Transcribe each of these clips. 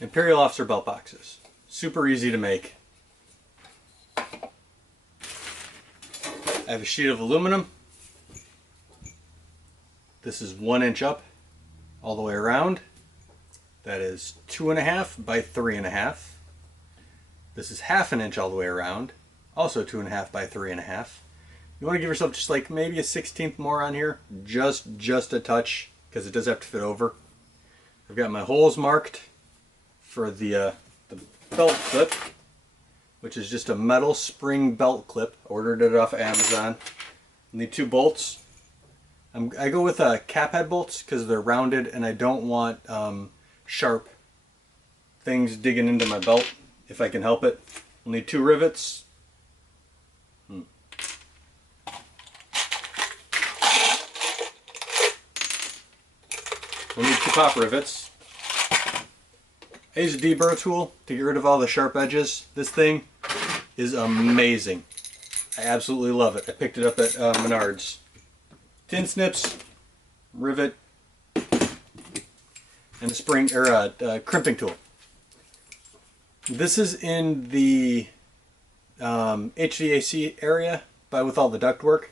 Imperial officer belt boxes. Super easy to make. I have a sheet of aluminum. This is 1 inch up all the way around. That is 2.5 by 3.5. This is 1/2 inch all the way around. Also 2.5 by 3.5. You want to give yourself just like maybe a 1/16 more on here. Just a touch, because it does have to fit over. I've got my holes marked for the belt clip, which is just a metal spring belt clip. Ordered it off Amazon. I need 2 bolts. I go with cap head bolts because they're rounded and I don't want sharp things digging into my belt if I can help it. I'll need 2 rivets. We'll need 2 pop rivets. I use a deburr tool to get rid of all the sharp edges. This thing is amazing. I absolutely love it. I picked it up at Menards. Tin snips, rivet, and a spring or a crimping tool. This is in the HVAC area, but with all the ductwork,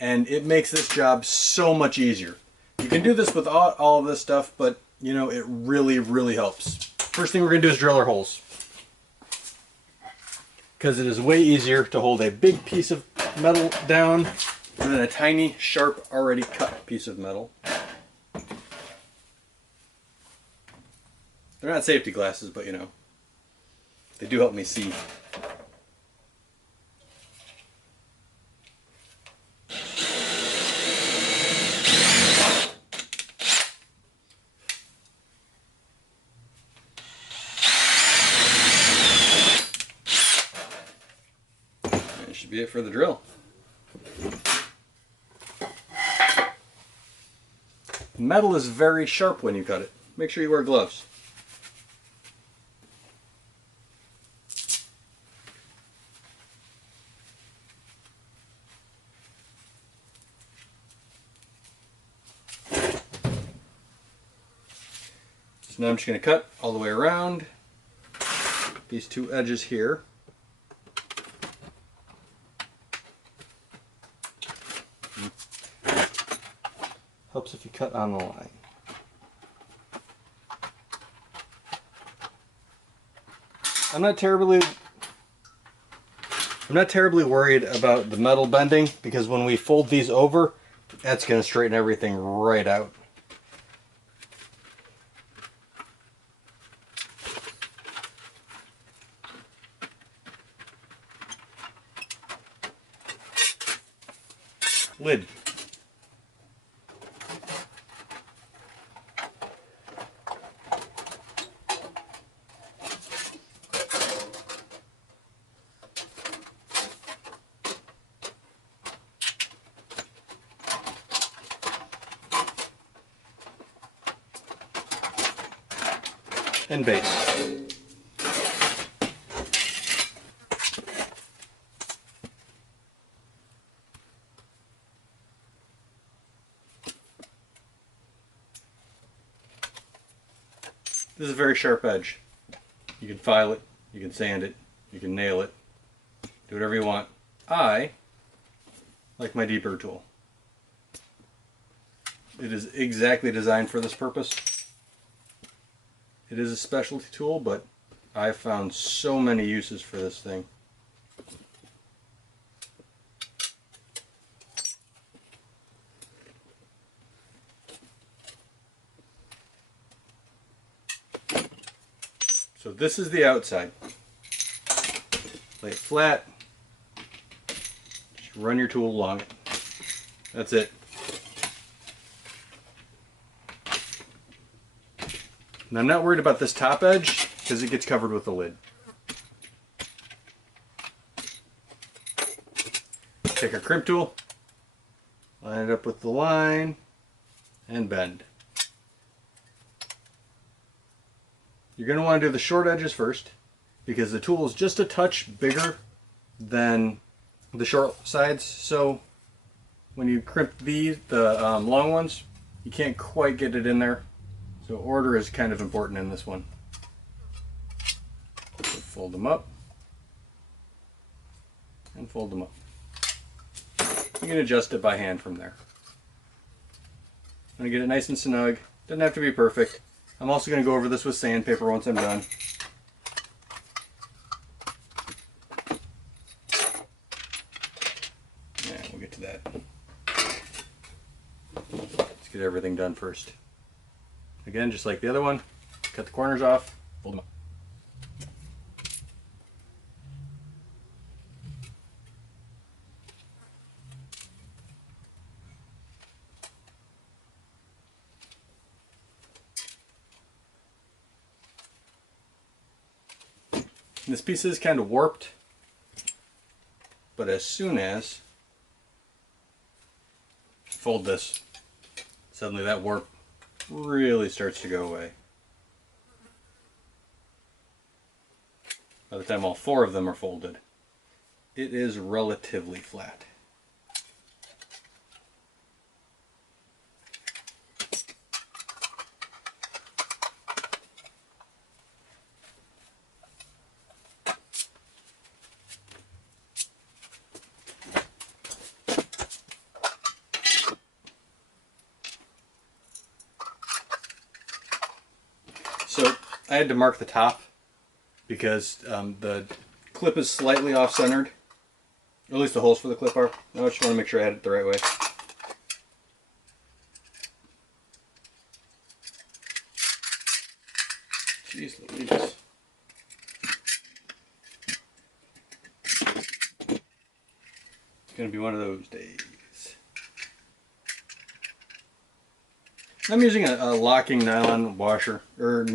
and it makes this job so much easier. You can do this with all of this stuff, but you know, it really helps. First thing we're going to do is drill our holes, because it is way easier to hold a big piece of metal down than a tiny, sharp, already cut piece of metal. They're not safety glasses, but you know, they do help me see. That should be it for the drill. Metal is very sharp when you cut it. Make sure you wear gloves. So now I'm just going to cut all the way around these 2 edges here. Helps if you cut on the line. I'm not terribly worried about the metal bending, because when we fold these over, that's going to straighten everything right out. Lid. And base. This is a very sharp edge. You can file it, you can sand it, you can nail it, do whatever you want. I like my deburr tool. It is exactly designed for this purpose. It is a specialty tool, but I've found so many uses for this thing. So this is the outside. Lay it flat. Just run your tool along it. That's it. And I'm not worried about this top edge because it gets covered with the lid. Take our crimp tool, line it up with the line, and bend. You're going to want to do the short edges first, because the tool is just a touch bigger than the short sides. So when you crimp the long ones, you can't quite get it in there. So order is kind of important in this one. fold them up, and fold them up. You can adjust it by hand from there. I'm going to get it nice and snug. Doesn't have to be perfect. I'm also going to go over this with sandpaper once I'm done. Yeah, we'll get to that. Let's get everything done first. Again, just like the other one, cut the corners off, fold them up. This piece is kind of warped, but as soon as I fold this, suddenly that warp really starts to go away. By the time all 4 of them are folded, it is relatively flat. So I had to mark the top because the clip is slightly off-centered. At least the holes for the clip are. I just want to make sure I had it the right way. Jeez Louise. It's going to be one of those days. I'm using a locking nylon washer, or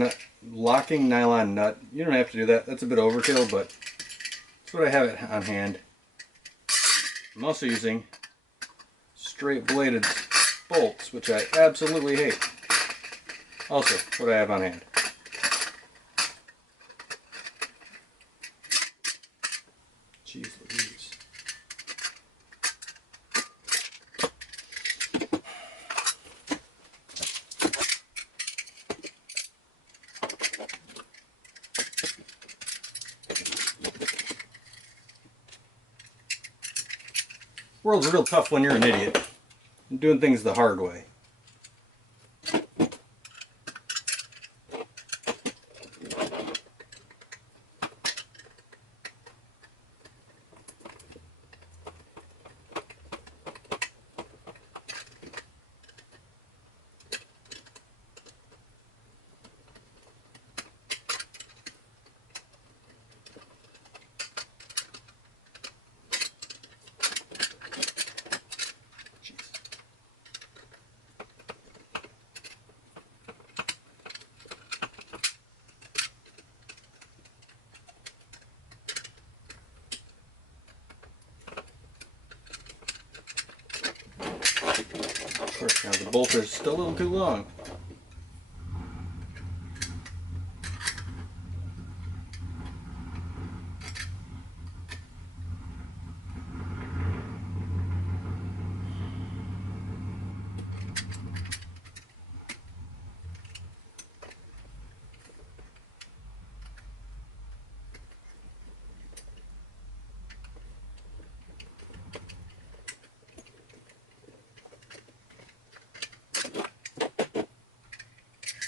locking nylon nut. You don't have to do that. That's a bit overkill, but that's what I have it on hand. I'm also using straight bladed bolts, which I absolutely hate. Also, what I have on hand. Jeez Louise. World's real tough when you're an idiot. I'm doing things the hard way. Of course, now the bolt is still a little too long.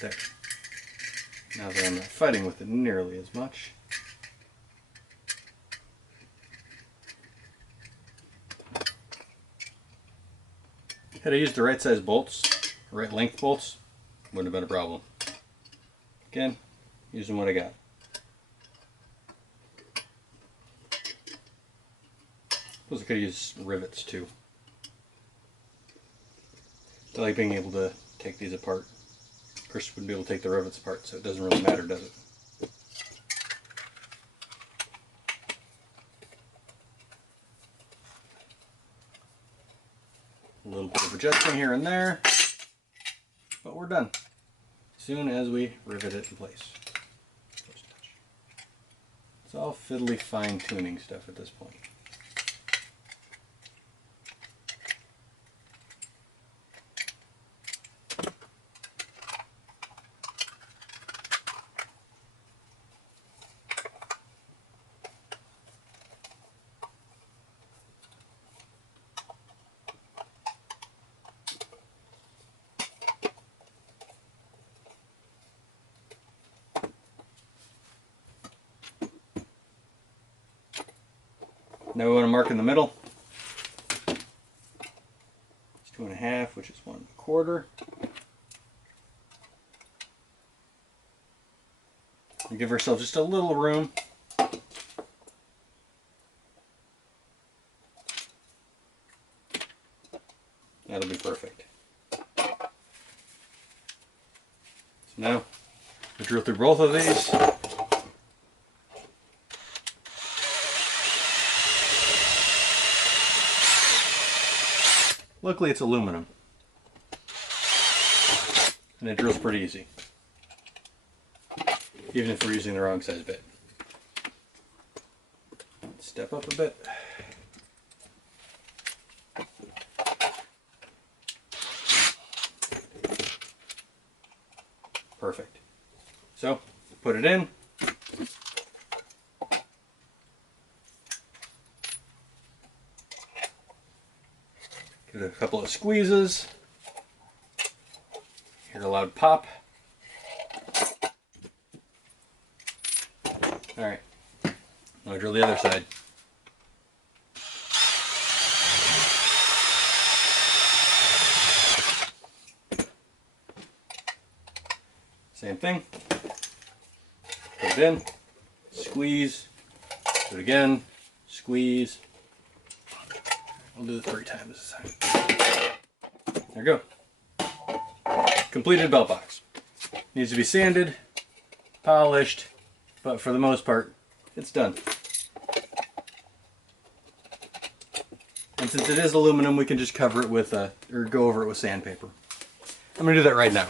There. Now that I'm not fighting with it nearly as much. Had I used the right size bolts, right length bolts, wouldn't have been a problem. Again, using what I got. Suppose I could use rivets too. I like being able to take these apart. Of course, wouldn't be able to take the rivets apart, so it doesn't really matter, does it? A little bit of adjusting here and there, but we're done. As soon as we rivet it in place. It's all fiddly fine-tuning stuff at this point. Now we want to mark in the middle. It's 2.5, which is 1/4. And give ourselves just a little room. That'll be perfect. So now we drill through both of these. Luckily it's aluminum. And it drills pretty easy. Even if we're using the wrong size bit. Step up a bit. Perfect. So, put it in. Give it a couple of squeezes. Hear a loud pop. Alright, now drill the other side. Same thing. Put it in, squeeze, do it again, squeeze. I'll do it 3 times this time. There we go. Completed belt box. Needs to be sanded, polished, but for the most part, it's done. And since it is aluminum, we can just cover it with, or go over it with sandpaper. I'm gonna do that right now.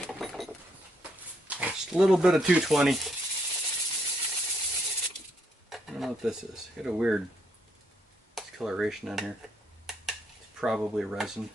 Just a little bit of 220. I don't know what this is. Got a weird discoloration on here. It's probably resin.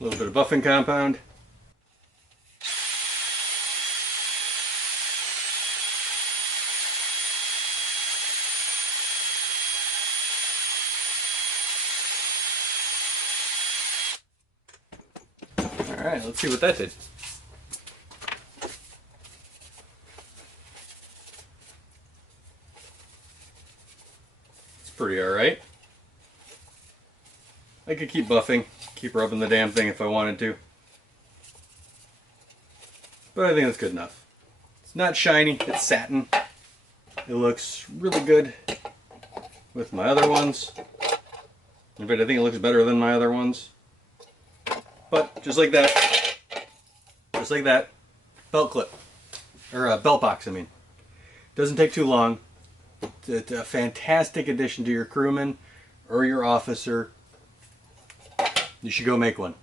A little bit of buffing compound. Alright, let's see what that did. It's pretty alright. I could keep buffing, keep rubbing the damn thing if I wanted to. But I think that's good enough. It's not shiny, it's satin. It looks really good with my other ones. In fact, I think it looks better than my other ones. But just like that, belt clip, or belt box, I mean. Doesn't take too long. It's a fantastic addition to your crewman or your officer. You should go make one.